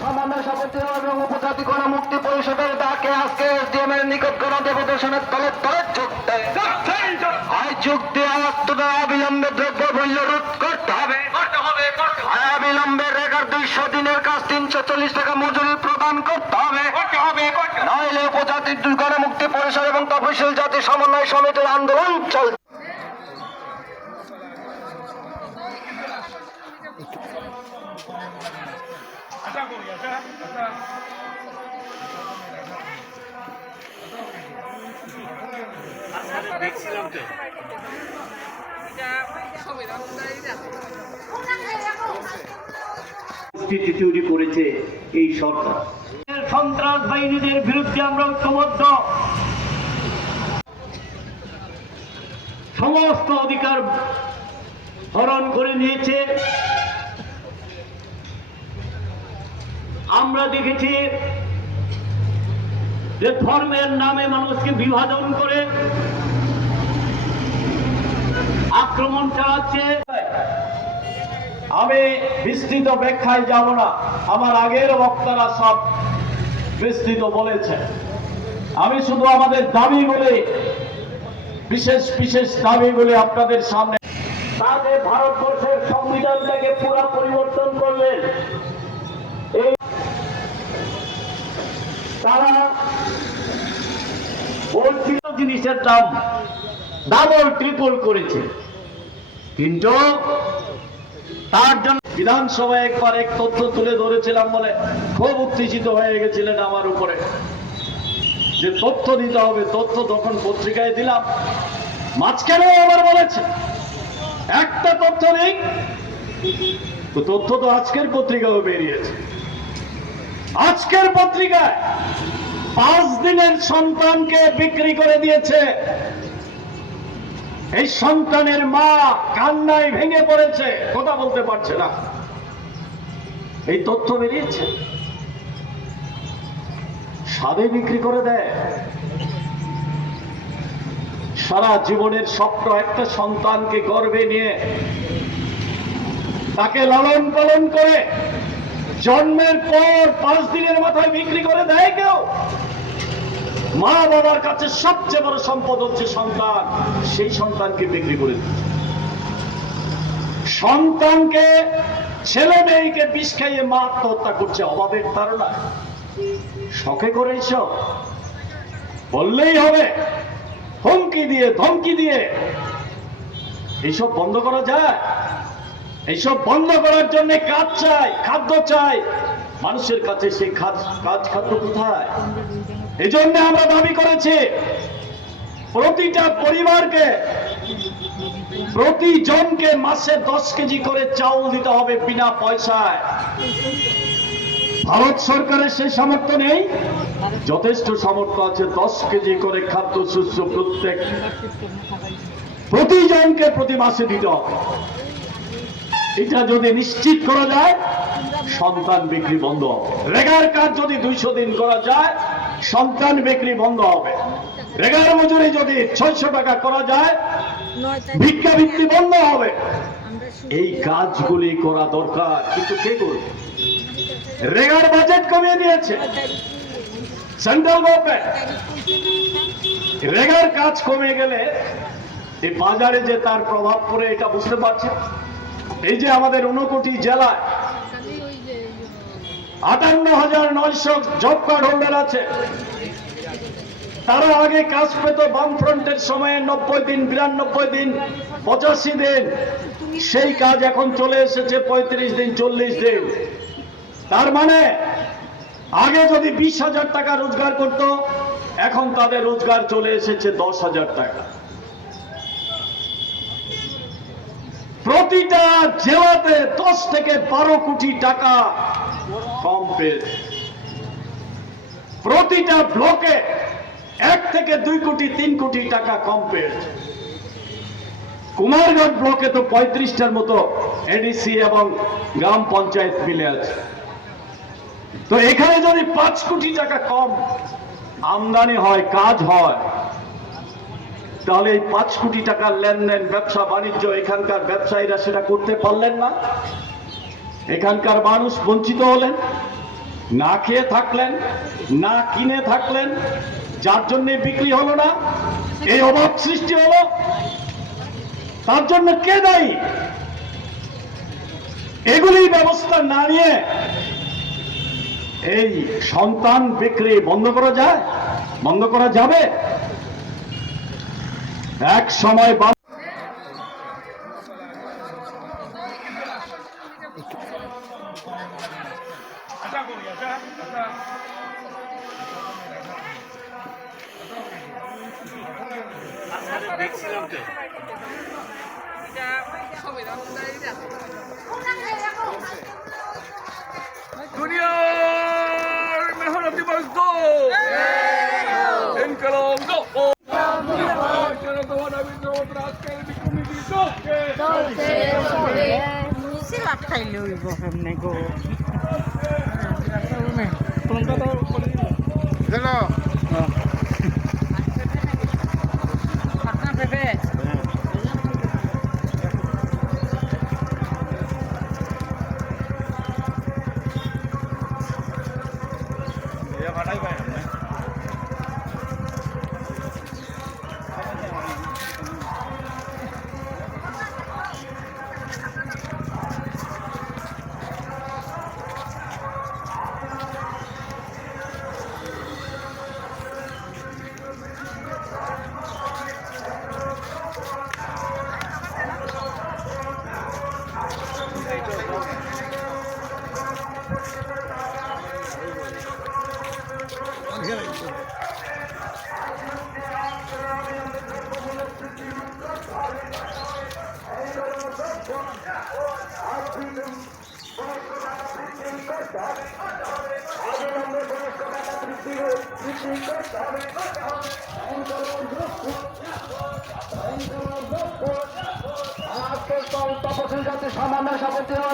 সমন্বয় সমিতি এবং উপজাতি গণমুক্তি পরিষদের ডাকে আজকে এসডিএম এর নিকট গণদেবদর্শনের তলে তলে যুক্তি আত্মদা অবিলম্বে দ্রব্য মূল্য রোধ করতে হবে। অবিলম্বে রেগার দুইশো দিনের কাজ তিনশো চল্লিশ টাকা মজুরি প্রদান করতে হবে। নইলে উপজাতি গণমুক্তি পরিষদ এবং তফসিল জাতি সমন্বয় সমিতির আন্দোলন চলছে। আশা করি আশা আশা তৈরি করেছে এই সরকার। সন্ত্রাস বাহিনীদের বিরুদ্ধে আমরা ঐক্যবদ্ধ। সমস্ত অধিকার হরণ করে নিয়েছে। আমরা দেখেছি যে ধর্মের নামে মানুষকে বিভাজন করে আক্রমণ চালাচ্ছে আমি বিস্তৃত ব্যাখ্যায় যাব না। আমার আগের বক্তারা সব বিস্তৃত বলেছেন। আমি শুধু আমাদের দাবিগুলি বিশেষ বিশেষ দাবিগুলি আপনাদের সামনে তাতে ভারতবর্ষের সংবিধানটাকে পুরো পরিবর্তন করলেন। এই তারা বলছিল জিনিসের দাম ডাবল ট্রিপল করেছে। কিন্তু তার জন্য বিধানসভায় একবার এক তথ্য তুলে ধরেছিলাম বলে খুব উত্তেজিত হয়ে গেছিলেন আমার উপরে। যে তথ্য দিতে হবে, তথ্য তখন পত্রিকায় দিলাম। মাঝখানেও আবার বলেছে, একটা তথ্য নেই। তো তথ্য তো আজকের পত্রিকাও বেরিয়েছে। আজকের পত্রিকায় পাঁচ দিনের সন্তানকে বিক্রি করে দিয়েছে এই সন্তানের মা কান্নায় ভেঙে পড়েছে। কথা বলতে পারছে না। এই তথ্য বেরিয়েছে। সাদে বিক্রি করে দেয়। সারা জীবনের স্বপ্ন একটা সন্তানকে গর্বে নিয়ে তাকে লালন পালন করে জন্মের পর পাঁচ দিনের মাথায় বিক্রি করে দেয় কেউ? মা বাবার কাছে সবচেয়ে বড় সম্পদ হচ্ছে সন্তান। সেই সন্তানকে বিক্রি করে সন্তানকে ছেলে মেয়েকে বিষ খাইয়ে মা আত্মহত্যা করছে, অভাবের ধারণা। শখে করেছ বললেই হবে। হুমকি দিয়ে, ধমকি দিয়ে। এইসব বন্ধ করা যায়। এইসব বন্ধ করার জন্য কাজ চাই, খাদ্য চাই। মানুষের কাছে সেই কাজ কাজ খাদ্য কোথায়? এই জন্য আমরা দাবি করেছি প্রতিটা পরিবারকে প্রতিজনকে মাসে দশ কেজি করে চাউল দিতে হবে বিনা পয়সায়। ভারত সরকারের সেই সামর্থ্য নেই। যথেষ্ট সামর্থ্য আছে দশ কেজি করে খাদ্য শস্য প্রত্যেক প্রতিজনকে প্রতি মাসে দিতে হবে। এটা যদি নিশ্চিত করা যায়, সন্তান বিক্রি বন্ধ হবে। রেগার কাজ যদি দুইশো দিন করা যায় সন্তান বিক্রি বন্ধ হবে। রেগার মজুরি যদি ছয়শো টাকা করা যায় ভিক্ষা বিক্রি বন্ধ হবে। এই কাজগুলি করা দরকার। কিন্তু কে করবে? রেগার বাজেট কমিয়ে দিয়েছে। Central government. রেগার কাজ কমে গেলে এই বাজারে যে তার প্রভাব পড়ে এটা বুঝতে পারছে এই যে আমাদের ঊনকোটি জেলায় আটান্ন হাজার নয়শো জব কার্ড হোল্ডার আছে। তারা আগে কাজ পেত বামফ্রন্টের সময়ে নব্বই দিন, বিরানব্বই দিন, পঁচাশি দিন। সেই কাজ এখন চলে এসেছে পঁয়ত্রিশ দিন, চল্লিশ দিন। তার মানে আগে যদি বিশ হাজার টাকা রোজগার করত, এখন তাদের রোজগার চলে এসেছে দশ হাজার টাকা। প্রতিটা জেলাতে দশ থেকে বারো কোটি টাকা প্রতিটা ব্লকে এক থেকে দুই কোটি, তিন কোটি টাকা কম পেয়েছে কুমারগঞ্জ ব্লকে তো পঁয়ত্রিশটার মতো এডিসি এবং গ্রাম পঞ্চায়েত মিলে আছে। তো এখানে যদি পাঁচ কোটি টাকা কম আমদানি হয়, কাজ হয়, তাহলে এই পাঁচ কোটি টাকার লেনদেন, ব্যবসা, বাণিজ্য, এখানকার ব্যবসায়ীরা সেটা করতে পারলেন না। এখানকার মানুষ বঞ্চিত হলেন। না খেয়ে থাকলেন, না কিনে থাকলেন, যার জন্য বিক্রি হলো না, এই অভাব সৃষ্টি হলো, তার জন্য কে দায়ী? এগুলি ব্যবস্থা না নিয়ে এই সন্তান বিক্রি বন্ধ করা যায়? বন্ধ করা যাবে? এক সময় দুনিয়ার মেহনতি মজদুর ইনকলাব নিজে ভাত খাইলে হইব কেমনে গো আপনার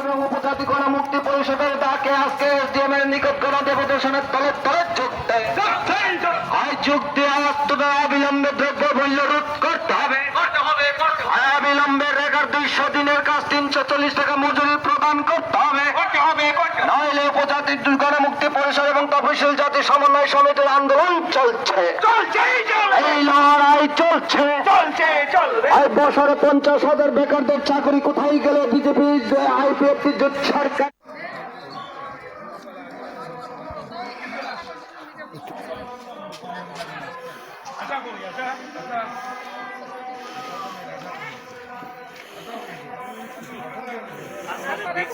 এবং উপজাতি গণ মুক্তি পরিষদের ডাকে আজকে এসডিএম এর নিকট গণ ডেপুটেশনের তলে তলে যোগ দেয় আয় যোগ দেওয়া অবিলম্বে দ্রব্য মূল্য রোধ করতে হবে। আয় অবিলম্বে রেগার দুইশো দিনের কাজ তিনশো চল্লিশ টাকা মজুরি প্রদান করতে হবে। নইলে উপজাতির গণ মুক্তি পরিষদ এবং তপশিল জাতি সমন্বয় সমিতির আন্দোলন চলছে। এই লড়াই চলছে। বছরে পঞ্চাশ হাজার বেকারদের চাকরি কোথায় গেল বিজেপি আইপিএফটি সরকার? আশা। করি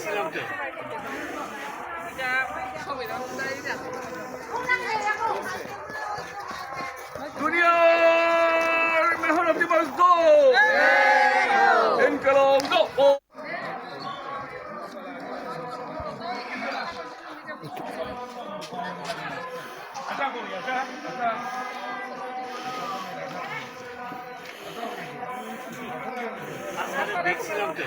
আশা আশা দুনিয়ার মেহনতি মজদুর ইনকলাব দো আশা করি আশা আশা দুনিয়ার মেহনতি মজদুর ইনকলাব দো পরিস্থিতি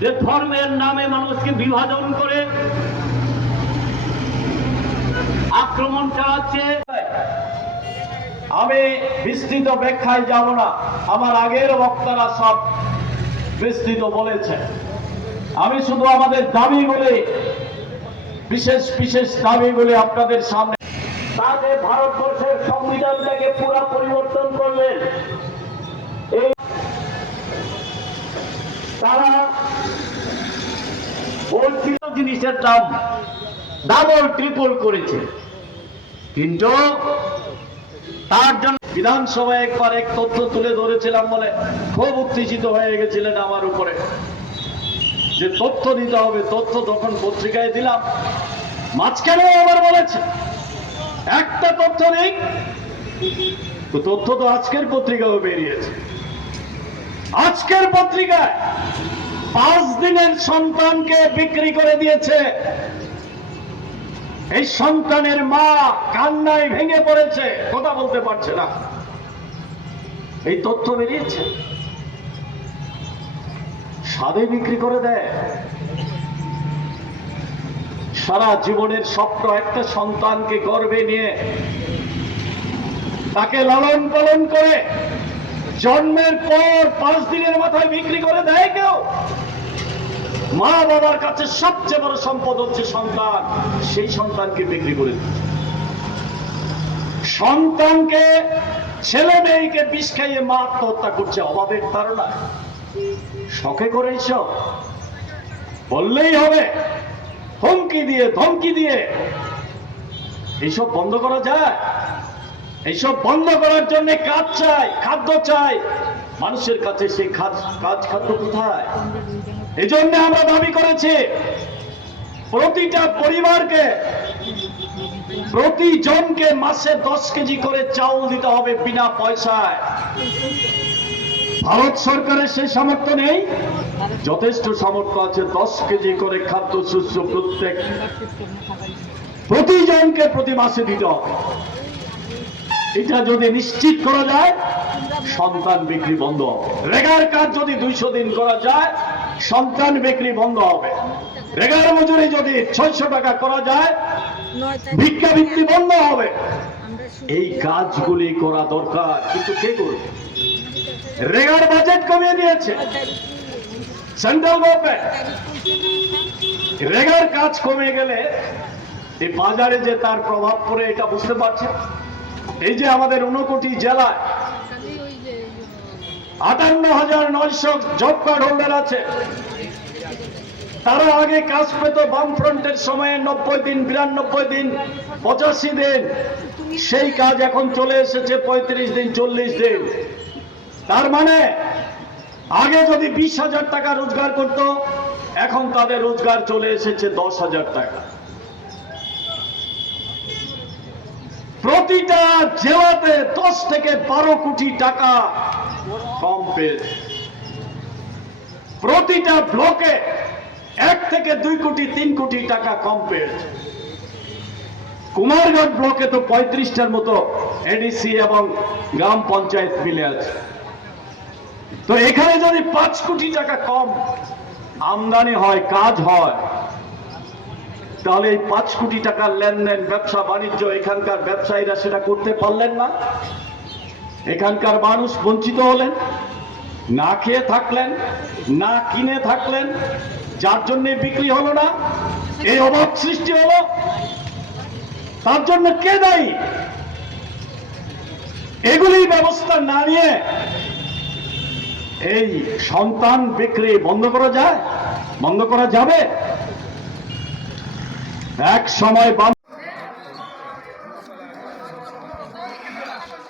যে ধর্মের নামে মানুষকে বিভাজন করে আক্রমণ চালাচ্ছে। আমি বিস্তৃত ব্যাখ্যায় যাব না। আমার আগের বক্তারা সব বিস্তৃত বলেছে। আমি শুধু আমাদের দাবি বলে বিশেষ বিশেষ দাবি বলে আপনাদের সামনে। তাদের ভারতবর্ষের সংবিধানটাকে পুরা পরিবর্তন করলেন। এই তারা জিনিসের দাম। ডাবল ট্রিপল করেছে। কিন্তু তার জন্য বিধানসভায় একবার এক তথ্য তুলে ধরেছিলাম বলে খুব উত্তেজিত হয়ে গেছিলেন আমার উপরে। যে তথ্য দিতে হবে, তথ্য তখন পত্রিকায় দিলাম। মাঝখানেও আবার বলেছে, একটা তথ্য নেই। তো তথ্য তো আজকের পত্রিকাও বেরিয়েছে। আজকের পত্রিকায় পাঁচ দিনের সন্তানকে বিক্রি করে দিয়েছে। এই সন্তানের মা কান্নায় ভেঙে পড়েছে, কথা বলতে পারছে না। এই তথ্য বেরিয়েছে। সাদে বিক্রি করে দেয়। সারা জীবনের স্বপ্ন একটা সন্তানকে গর্বে নিয়ে তাকে লালন পালন করে জন্মের পর পাঁচ দিনের মাথায় বিক্রি করে দেয় কেউ? মা বাবার কাছে সবচেয়ে বড় সম্পদ হচ্ছে সন্তান। সেই সন্তানকে বিক্রি করে দিচ্ছে। সন্তানকে, ছেলে মেয়েকে বিষ খাইয়ে মা আত্মহত্যা করছে, অভাবের ধারণা। শখে করে করেছ বললেই হবে। হুমকি দিয়ে, ধমকি দিয়ে। এইসব বন্ধ করা যায়? এইসব বন্ধ করার জন্য কাজ চাই, খাদ্য চাই। মানুষের কাছে সেই কাজ কাজ খাদ্য কোথায়? এই জন্য আমরা দাবি করেছি, প্রতিটা পরিবারকে, প্রতিজনকে মাসে দশ কেজি করে চাউল দিতে হবে বিনা পয়সায়। ভারত সরকারের সেই সামর্থ্য নেই। যথেষ্ট সামর্থ্য আছে দশ কেজি করে খাদ্য শস্য প্রত্যেক প্রতিজনকে প্রতি মাসে দিতে হবে। এটা যদি নিশ্চিত করা যায়, সন্তান বিক্রি বন্ধ হবে। রেগার কাজ যদি দুইশো দিন করা যায়, সন্তান বিক্রি বন্ধ হবে। রেগার মজুরি যদি ছয়শো টাকা করা যায় ভিক্ষাবৃত্তি বন্ধ হবে। এই কাজগুলি করা দরকার। কিন্তু কে করবে? রেগার বাজেট কমিয়ে দিয়েছে। Central government. রেগার কাজ কমে গেলে এই বাজারে যে তার প্রভাব পড়ে, এটা বুঝতে পারছে এই যে আমাদের ঊনকোটি জেলায় আটান্ন হাজার নয়শো জব কার্ড হোল্ডার আছে। তারা আগে কাজ পেত বামফ্রন্টের সময়ে নব্বই দিন, বিরানব্বই দিন, পঁচাশি দিন। সেই কাজ এখন চলে এসেছে পঁয়ত্রিশ দিন, চল্লিশ দিন। তার মানে আগে যদি বিশ হাজার টাকা রোজগার করত, এখন তাদের রোজগার চলে এসেছে দশ হাজার টাকা। প্রতিটা জেলাতে দশ থেকে বারো কোটি টাকা কম পেয়েছে প্রতিটা ব্লকে এক থেকে দুই কোটি, তিন কোটি টাকা কম পেয়েছে কুমারগঞ্জ ব্লকে তো পঁয়ত্রিশটার মতো এডিসি এবং গ্রাম পঞ্চায়েত মিলে আছে। তো এখানে যদি পাঁচ কোটি টাকা কম, আমদানি হয়, কাজ হয় তাহলে এই পাঁচ কোটি টাকার লেনদেন, ব্যবসা, বাণিজ্য এখানকার ব্যবসায়ীরা সেটা করতে পারলেন না। এখানকার মানুষ বঞ্চিত হলেন, না খেয়ে থাকলেন, না কিনে থাকলেন, যার জন্য বিক্রি হলো না, এই অভাব সৃষ্টি হলো। তার জন্য কে দায়ী? এগুলি ব্যবস্থা না নিয়ে এই সন্তান বিক্রি বন্ধ করা যায়? বন্ধ করা যাবে? এক সময়